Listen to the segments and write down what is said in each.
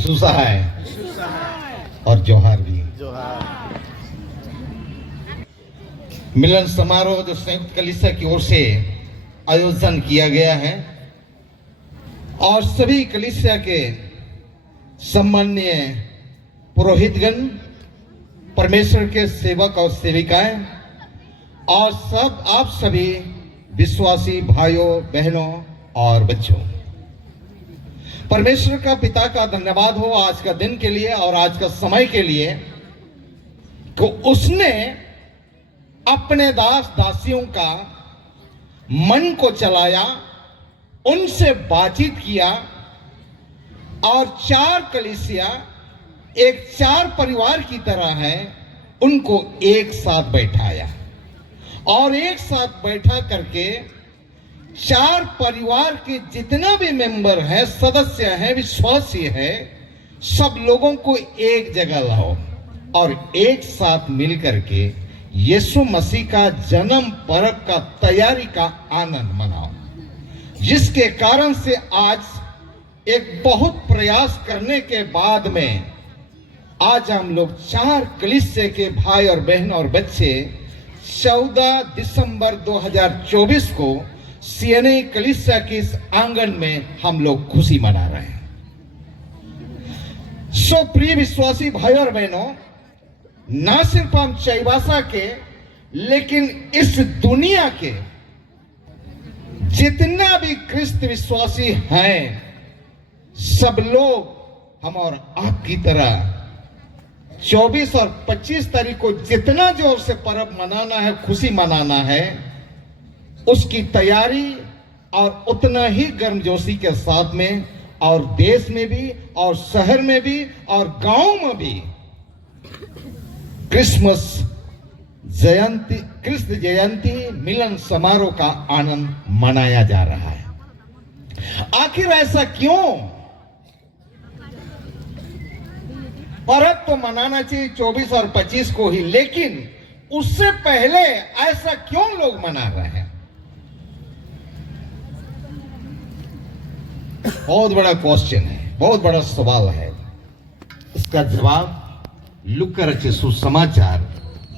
सुसहाय और जोहार भी। मिलन समारोह जो संयुक्त कलीसिया की ओर से आयोजन किया गया है और सभी कलीसिया के सम्माननीय पुरोहितगण, परमेश्वर के सेवक और सेविकाएं और सब आप सभी विश्वासी भाइयों बहनों और बच्चों, परमेश्वर का पिता का धन्यवाद हो आज का दिन के लिए और आज का समय के लिए कि उसने अपने दास दासियों का मन को चलाया, उनसे बातचीत किया और चार कलीसिया एक चार परिवार की तरह है, उनको एक साथ बैठाया और एक साथ बैठा करके चार परिवार के जितना भी मेंबर है, सदस्य है, विश्वासी है, सब लोगों को एक जगह लाओ और एक साथ मिलकर के यीशु मसीह का जन्म पर्व का तैयारी का आनंद मनाओ, जिसके कारण से आज एक बहुत प्रयास करने के बाद में आज हम लोग चार कलीसिया के भाई और बहन और बच्चे 14 दिसंबर 2024 को सीएनए कलीसिया के इस आंगन में हम लोग खुशी मना रहे हैं। सो प्रिय विश्वासी भाई और बहनों, ना सिर्फ हम चाईबासा के लेकिन इस दुनिया के जितना भी ख्रिस्त विश्वासी हैं, सब लोग हम और आपकी तरह 24 और 25 तारीख को जितना जोर से पर्व मनाना है, खुशी मनाना है, उसकी तैयारी और उतना ही गर्मजोशी के साथ में और देश में भी और शहर में भी और गांव में भी क्रिसमस जयंती, कृष्ण जयंती मिलन समारोह का आनंद मनाया जा रहा है। आखिर ऐसा क्यों? पर्व तो मनाना चाहिए 24 और 25 को ही, लेकिन उससे पहले ऐसा क्यों लोग मना रहे हैं? बहुत बड़ा क्वेश्चन है, बहुत बड़ा सवाल है। इसका जवाब लूका रचित सुसमाचार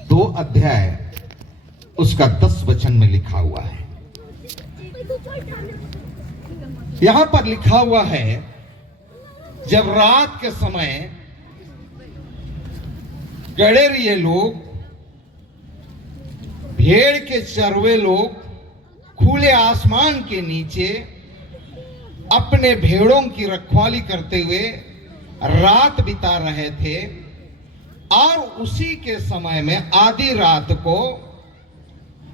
2 अध्याय उसका 10 वचन में लिखा हुआ है। यहां पर लिखा हुआ है, जब रात के समय गड़ेरिये लोग, भेड़ के चरवे लोग खुले आसमान के नीचे अपने भेड़ों की रखवाली करते हुए रात बिता रहे थे और उसी के समय में आधी रात को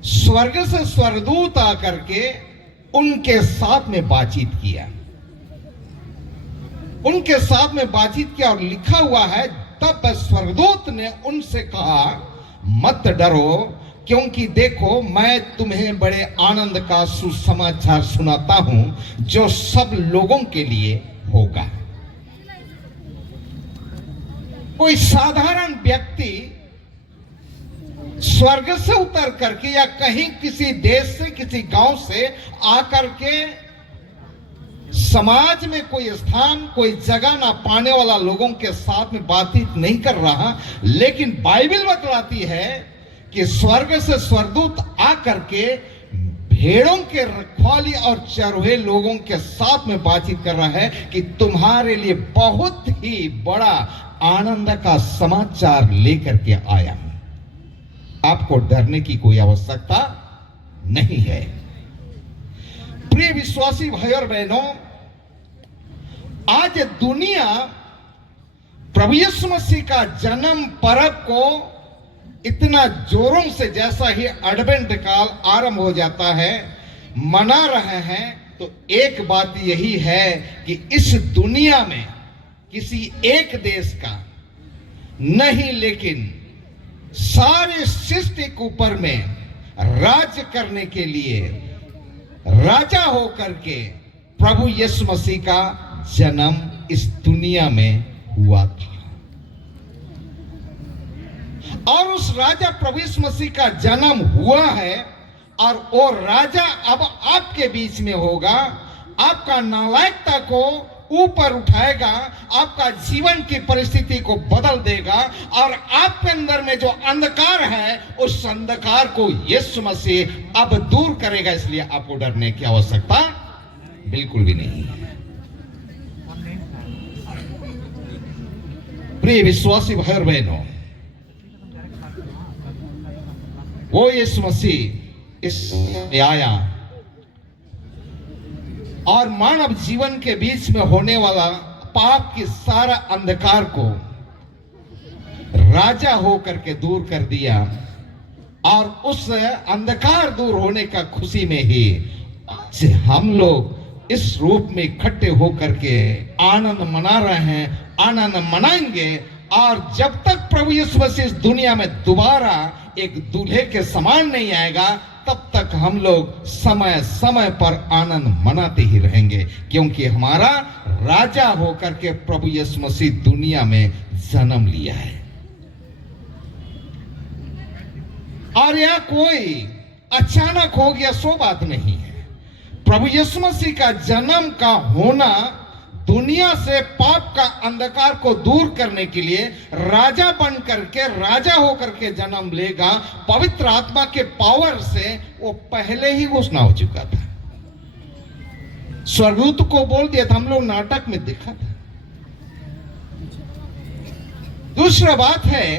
स्वर्ग से स्वर्गदूत आकर के उनके साथ में बातचीत किया, उनके साथ में बातचीत किया और लिखा हुआ है, तब स्वर्गदूत ने उनसे कहा, मत डरो, क्योंकि देखो मैं तुम्हें बड़े आनंद का सुसमाचार सुनाता हूं जो सब लोगों के लिए होगा। कोई साधारण व्यक्ति स्वर्ग से उतर करके या कहीं किसी देश से, किसी गांव से आकर के समाज में कोई स्थान, कोई जगह ना पाने वाला लोगों के साथ में बातचीत नहीं कर रहा, लेकिन बाइबल बतलाती है कि स्वर्ग से स्वर्गदूत आकर के भेड़ों के रखवाली और चरवाहे लोगों के साथ में बातचीत कर रहा है कि तुम्हारे लिए बहुत ही बड़ा आनंद का समाचार लेकर के आया हूं, आपको डरने की कोई आवश्यकता नहीं है। प्रिय विश्वासी भाई और बहनों, आज दुनिया प्रभु यीशु मसीह का जन्म पर्व को इतना जोरों से, जैसा ही एडवेंट काल आरंभ हो जाता है, मना रहे हैं, तो एक बात यही है कि इस दुनिया में किसी एक देश का नहीं, लेकिन सारे सृष्टि के ऊपर में राज्य करने के लिए राजा होकर के प्रभु यीशु मसीह का जन्म इस दुनिया में हुआ था। और उस राजा प्रभु यीशु मसीह का जन्म हुआ है और वो राजा अब आपके बीच में होगा। आपका नालायकता को ऊपर उठाएगा, आपका जीवन की परिस्थिति को बदल देगा और आपके अंदर में जो अंधकार है उस अंधकार को यीशु मसीह अब दूर करेगा। इसलिए आपको डरने की आवश्यकता बिल्कुल भी नहीं है। प्रिय विश्वासी भाई और बहनों, वो यीशु मसीह इस आया और मानव जीवन के बीच में होने वाला पाप की सारा अंधकार को राजा होकर के दूर कर दिया और उस अंधकार दूर होने का खुशी में ही आज हम लोग इस रूप में इकट्ठे होकर के आनंद मना रहे हैं, आनंद मनाएंगे। और जब तक प्रभु यीशु मसीह इस दुनिया में दोबारा एक दूल्हे के समान नहीं आएगा, तब तक हम लोग समय समय पर आनंद मनाते ही रहेंगे, क्योंकि हमारा राजा होकर के प्रभु यीशु मसीह दुनिया में जन्म लिया है। और यह कोई अचानक हो गया सो बात नहीं है। प्रभु यीशु मसीह का जन्म का होना दुनिया से पाप का अंधकार को दूर करने के लिए राजा बन करके, राजा होकर के जन्म लेगा। पवित्र आत्मा के पावर से वो पहले ही घोषणा हो चुका था। स्वर्गदूत को बोल दिया था, हम लोग नाटक में देखा था। दूसरा बात है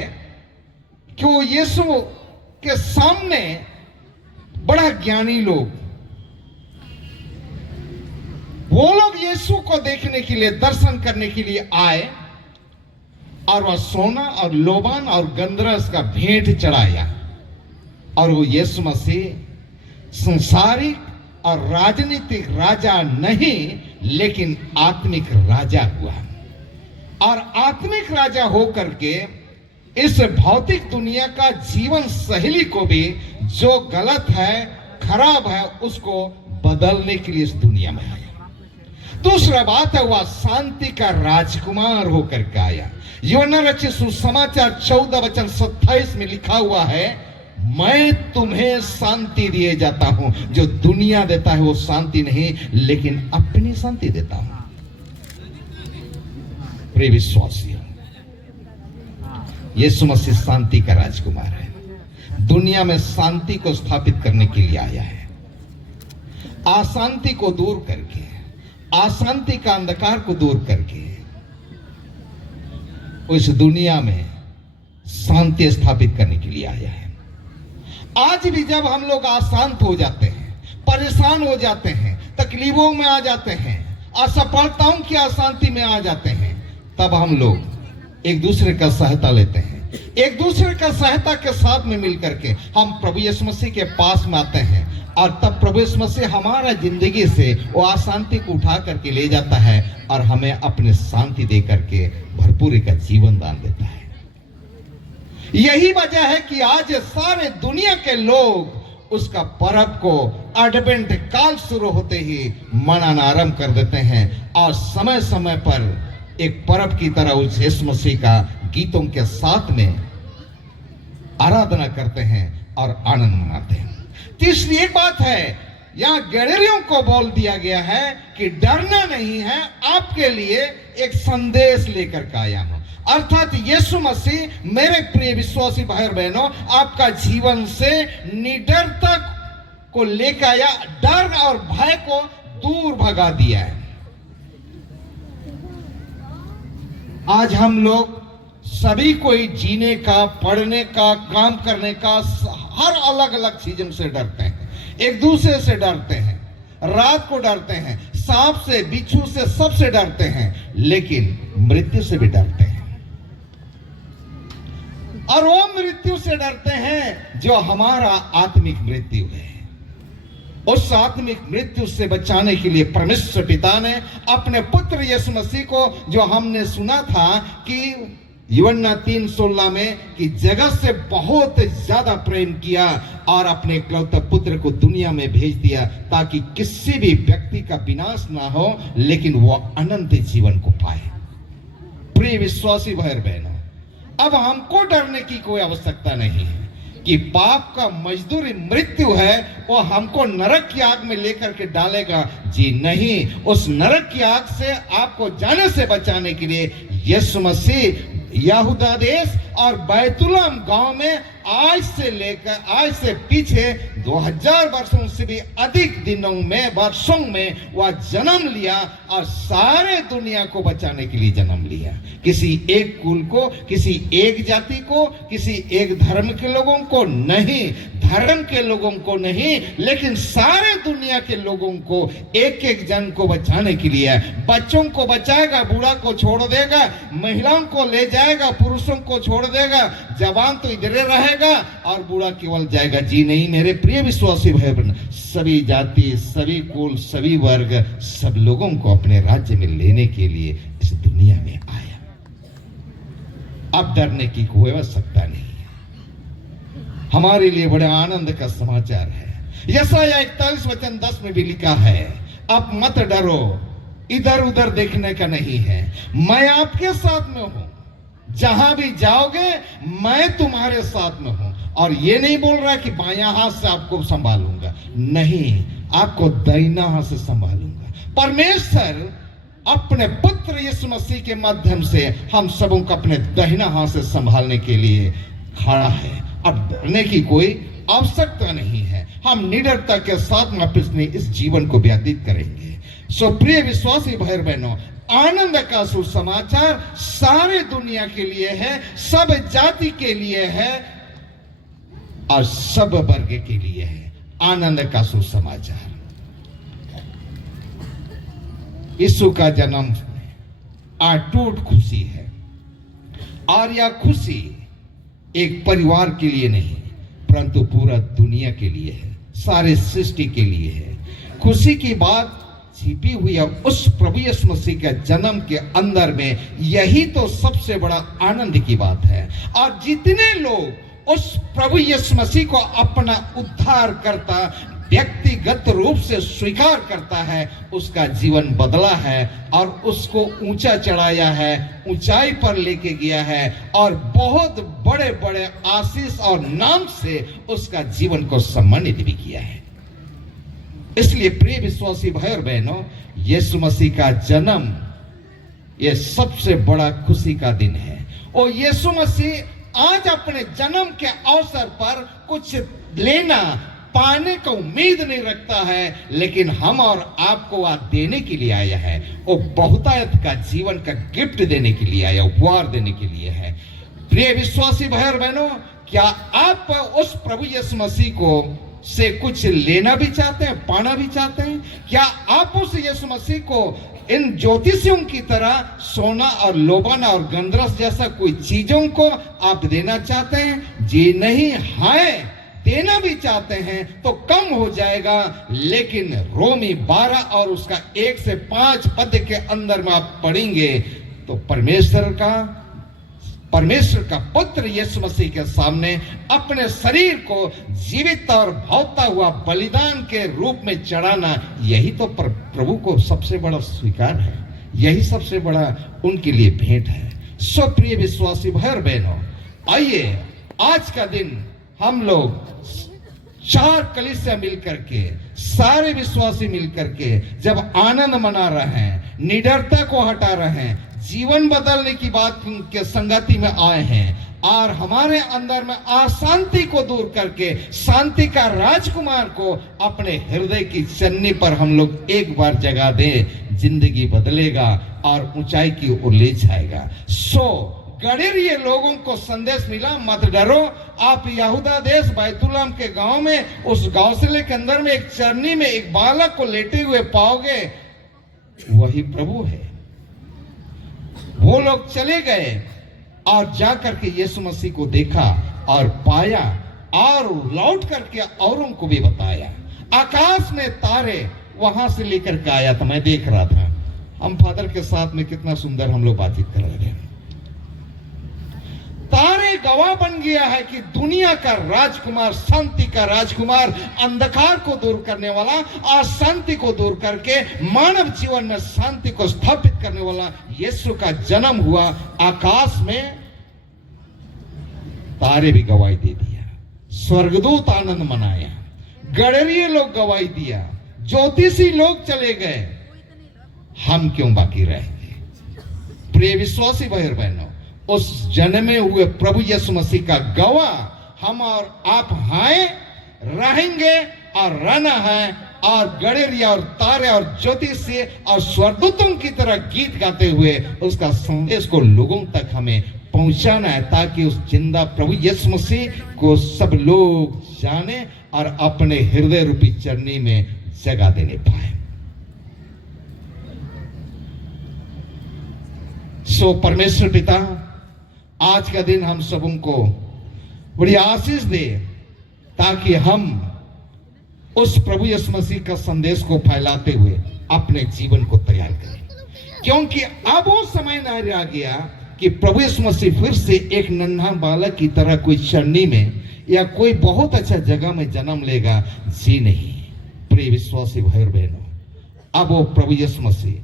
कि वो यीशु के सामने बड़ा ज्ञानी लोग, वो लोग यीशु को देखने के लिए, दर्शन करने के लिए आए और वह सोना और लोबान और गंधरस का भेंट चढ़ाया। और वो यीशु मसीह संसारिक और राजनीतिक राजा नहीं, लेकिन आत्मिक राजा हुआ। और आत्मिक राजा होकर के इस भौतिक दुनिया का जीवन शैली को भी, जो गलत है, खराब है, उसको बदलने के लिए इस दुनिया में आया। दूसरा बात है, वह शांति का राजकुमार होकर के आया। यूहन्ना रचित सुसमाचार 14:27 में लिखा हुआ है, मैं तुम्हें शांति दिए जाता हूं। जो दुनिया देता है वो शांति नहीं, लेकिन अपनी शांति देता हूं। प्रिय विश्वासियों, यीशु मसीह शांति का राजकुमार है। दुनिया में शांति को स्थापित करने के लिए आया है। अशांति को दूर करके, अशांति का अंधकार को दूर करके इस दुनिया में शांति स्थापित करने के लिए आया है। आज भी जब हम लोग अशांत हो जाते हैं, परेशान हो जाते हैं, तकलीफों में आ जाते हैं, असफलताओं की अशांति में आ जाते हैं, तब हम लोग एक दूसरे का सहायता लेते हैं। एक दूसरे का सहायता के साथ में मिलकर के हम प्रभु यीशु मसीह के पास में आते हैं, और तब प्रभु यीशु मसीह हमारा जिंदगी से वो अशांति को उठा करके ले जाता है और हमें अपने शांति दे करके भरपूरी का जीवन दान देता है। यही वजह है कि आज सारे दुनिया के लोग उसका पर्व को एडवेंट काल शुरू होते ही मनाना आरंभ कर देते हैं और समय समय पर एक पर्व की तरह उस यीशु मसीह का गीतों के साथ में आराधना करते हैं और आनंद मनाते हैं। तीसरी एक बात है, यहां गैलरियों को बोल दिया गया है कि डरना नहीं है, आपके लिए एक संदेश लेकर के आया हूं। अर्थात यीशु मसीह, मेरे प्रिय विश्वासी भाई और बहनों, आपका जीवन से निडरता को लेकर आया, डर और भय को दूर भगा दिया है। आज हम लोग सभी कोई जीने का, पढ़ने का, काम करने का, हर अलग अलग चीजों से डरते हैं। एक दूसरे से डरते हैं, रात को डरते हैं, सांप से, बिच्छू से, सबसे डरते हैं, लेकिन मृत्यु से भी डरते हैं। और वो मृत्यु से डरते हैं जो हमारा आत्मिक मृत्यु है। उस आत्मिक मृत्यु से बचाने के लिए परमेश्वर पिता ने अपने पुत्र यीशु मसीह को, जो हमने सुना था कि यूहन्ना 3:16 में, कि जगत से बहुत ज्यादा प्रेम किया और अपने इकलौते पुत्र को दुनिया में भेज दिया, ताकि किसी भी व्यक्ति का विनाश ना हो, लेकिन वह अनंत जीवन को पाए। प्रिय विश्वासी भाई बहनों, अब हमको डरने की कोई आवश्यकता नहीं है, कि पाप का मजदूरी मृत्यु है, वो हमको नरक की आग में लेकर के डालेगा। जी नहीं, उस नरक की आग से आपको जाने से बचाने के लिए यीशु मसीह यहूदा देश और बैतुलहम गांव में आज से पीछे 2000 वर्षों से भी अधिक दिनों में, वर्षों में वह जन्म लिया और सारे दुनिया को बचाने के लिए जन्म लिया। किसी एक कुल को, किसी एक जाति को, किसी एक धर्म के लोगों को नहीं, धर्म के लोगों को नहीं, लेकिन सारे दुनिया के लोगों को, एक एक जन को बचाने के लिए। बच्चों को बचाएगा, बूढ़ा को छोड़ देगा, महिलाओं को ले जाएगा, पुरुषों को छोड़ देगा, जवान तो इधर रहेगा और बूढ़ा केवल जाएगा। जी नहीं मेरे प्रिय विश्वासी भाई बहन, सभी जाति, सभी कुल, सभी वर्ग, सब लोगों को अपने राज्य में लेने के लिए इस दुनिया में आया। अब डरने की कोई आवश्यकता नहीं है। हमारे लिए बड़े आनंद का समाचार है। यशायाह 41 वचन 10 में भी लिखा है, अब मत डरो, इधर उधर देखने का नहीं है, मैं आपके साथ में हूं, जहां भी जाओगे मैं तुम्हारे साथ में हूं। और ये नहीं बोल रहा कि बायां हाथ से आपको संभालूंगा, नहीं, आपको दाहिना हाथ से संभालूंगा। परमेश्वर अपने पुत्र यीशु मसीह के माध्यम से हम सबों को अपने दाहिना हाथ से संभालने के लिए खड़ा है। अब डरने की कोई आवश्यकता नहीं है। हम निडरता के साथ में अपने इस जीवन को व्यतीत करेंगे। सो प्रिय विश्वासी भाई बहनों, आनंद का सुसमाचार सारे दुनिया के लिए है, सब जाति के लिए है और सब वर्ग के लिए है। आनंद का सुसमाचार, यीशु का जन्म अटूट खुशी है और यह खुशी एक परिवार के लिए नहीं परंतु पूरा दुनिया के लिए है, सारे सृष्टि के लिए है। खुशी की बात छिपी हुई है उस प्रभु यीशु मसीह के जन्म के अंदर में। यही तो सबसे बड़ा आनंद की बात है। और जितने लोग उस प्रभु यीशु मसीह को अपना उद्धार करता, व्यक्तिगत रूप से स्वीकार करता है, उसका जीवन बदला है और उसको ऊंचा चढ़ाया है, ऊंचाई पर लेके गया है और बहुत बड़े बड़े आशीष और नाम से उसका जीवन को सम्मानित भी किया है। इसलिए प्रिय विश्वासी भाई और बहनों, यीशु मसीह का जन्म ये सबसे बड़ा खुशी का दिन है। और यीशु मसीह आज अपने जन्म के अवसर पर कुछ लेना पाने का उम्मीद नहीं रखता है, लेकिन हम और आपको आज देने के लिए आया है। वो बहुतायत का जीवन का गिफ्ट देने के लिए आया, उपहार देने के लिए है। प्रिय विश्वासी भाई और बहनों, क्या आप उस प्रभु यीशु मसीह को से कुछ लेना भी चाहते हैं, पाना भी चाहते हैं? क्या आप उस यीशु मसीह को इन ज्योतिषियों की तरह सोना और लोबाना और गंधरस जैसा कोई चीजों को आप देना चाहते हैं? जी नहीं, है देना भी चाहते हैं तो कम हो जाएगा, लेकिन रोमी 12 और उसका 1 से 5 पद के अंदर में आप पढ़ेंगे तो परमेश्वर का पुत्र यीशु मसीह के सामने अपने शरीर को जीवित और भावता हुआ बलिदान के रूप में चढ़ाना, यही तो प्रभु को सबसे बड़ा स्वीकार है, यही सबसे बड़ा उनके लिए भेंट है। सो प्रिय विश्वासी भाई और बहनों, आइए आज का दिन हम लोग 4 कलीसिया मिलकर के, सारे विश्वासी मिलकर के जब आनंद मना रहे हैं, निडरता को हटा रहे हैं, जीवन बदलने की बात के संगति में आए हैं और हमारे अंदर में अशांति को दूर करके शांति का राजकुमार को अपने हृदय की चन्नी पर हम लोग एक बार जगा दें, जिंदगी बदलेगा और ऊंचाई की ओर ले जाएगा। सो गडरिये लोगों को संदेश मिला, मत डरो, आप यहूदा देश बैतुलहम के गांव में उस गौशाले के अंदर में एक चरनी में एक बालक को लेटे हुए पाओगे, वही प्रभु है। वो लोग चले गए और जाकर के यीशु मसीह को देखा और पाया और लौट करके औरों को भी बताया। आकाश में तारे वहां से लेकर के आया था, मैं देख रहा था। हम फादर के साथ में कितना सुंदर हम लोग बातचीत कर रहे हैं। तारे गवाह बन गया है कि दुनिया का राजकुमार, शांति का राजकुमार, अंधकार को दूर करने वाला, अशांति को दूर करके मानव जीवन में शांति को स्थापित करने वाला यीशु का जन्म हुआ। आकाश में तारे भी गवाही दे दिया। स्वर्गदूत आनंद मनाया, गडरिये लोग गवाही दिया, ज्योतिषी लोग चले गए, हम क्यों बाकी रहेंगे? प्रिय विश्वासी भाई और बहनों, उस जन्मे हुए प्रभु यीशु मसीह का गवाह हम और आप हैं, रहेंगे और रहना है, और गडरिया और तारे और ज्योतिषी और स्वर्गदूतों की तरह गीत गाते हुए उसका संदेश को लोगों तक हमें पहुंचाना है, ताकि उस जिंदा प्रभु यीशु मसीह को सब लोग जाने और अपने हृदय रूपी चरनी में जगह देने पाए। सो परमेश्वर पिता आज का दिन हम सबों को बड़ी आशीष दे, ताकि हम उस प्रभु यीशु मसीह का संदेश को फैलाते हुए अपने जीवन को तैयार करें, क्योंकि अब वो समय न रह गया कि प्रभु यीशु मसीह फिर से एक नन्हा बालक की तरह कोई चरनी में या कोई बहुत अच्छा जगह में जन्म लेगा। जी नहीं प्रिय विश्वासी भाई और बहनों, अब वो प्रभु यीशु मसीह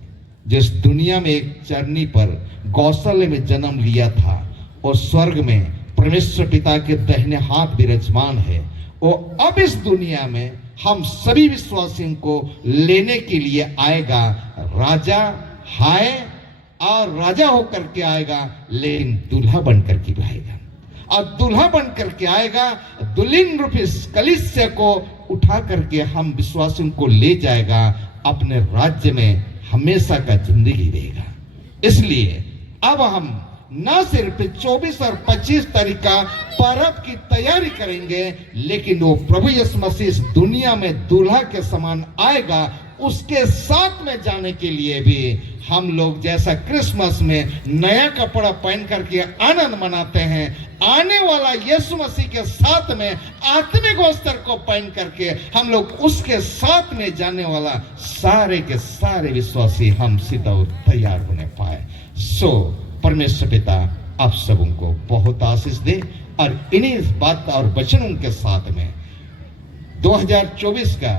जिस दुनिया में एक चरनी पर गौशल्य में जन्म लिया था और स्वर्ग में परमेश्वर पिता के दाहिने हाथ विराजमान है, वो अब इस दुनिया में हम सभी विश्वासियों को लेने के लिए आएगा। राजा है और राजा होकर के आएगा, लेकिन दूल्हा बनकर के आएगा, और दूल्हा बनकर के आएगा, दुल्हन रूपी कलीसिया को उठा करके हम विश्वासियों को ले जाएगा, अपने राज्य में हमेशा का जिंदगी देगा। इसलिए अब हम न सिर्फ 24 और 25 तारीख का पर्व की तैयारी करेंगे, लेकिन वो प्रभु यीशु मसीह इस दुनिया में दूल्हा के समान आएगा, उसके साथ में जाने के लिए भी हम लोग जैसा क्रिसमस में नया कपड़ा पहन करके आनंद मनाते हैं, आने वाला यीशु मसीह के साथ में आत्मिक वस्त्र को पहन करके हम लोग उसके साथ में जाने वाला सारे के सारे विश्वासी हम सीधा तैयार होने पाए। सो परमेश्वर पिता आप सबों को बहुत आशीष दे, और इन्हीं बात और वचनों के साथ में 2024 का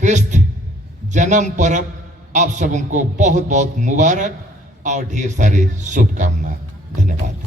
क्रिस्त जन्म पर्व आप सबों को बहुत बहुत मुबारक और ढेर सारी शुभकामनाएं। धन्यवाद।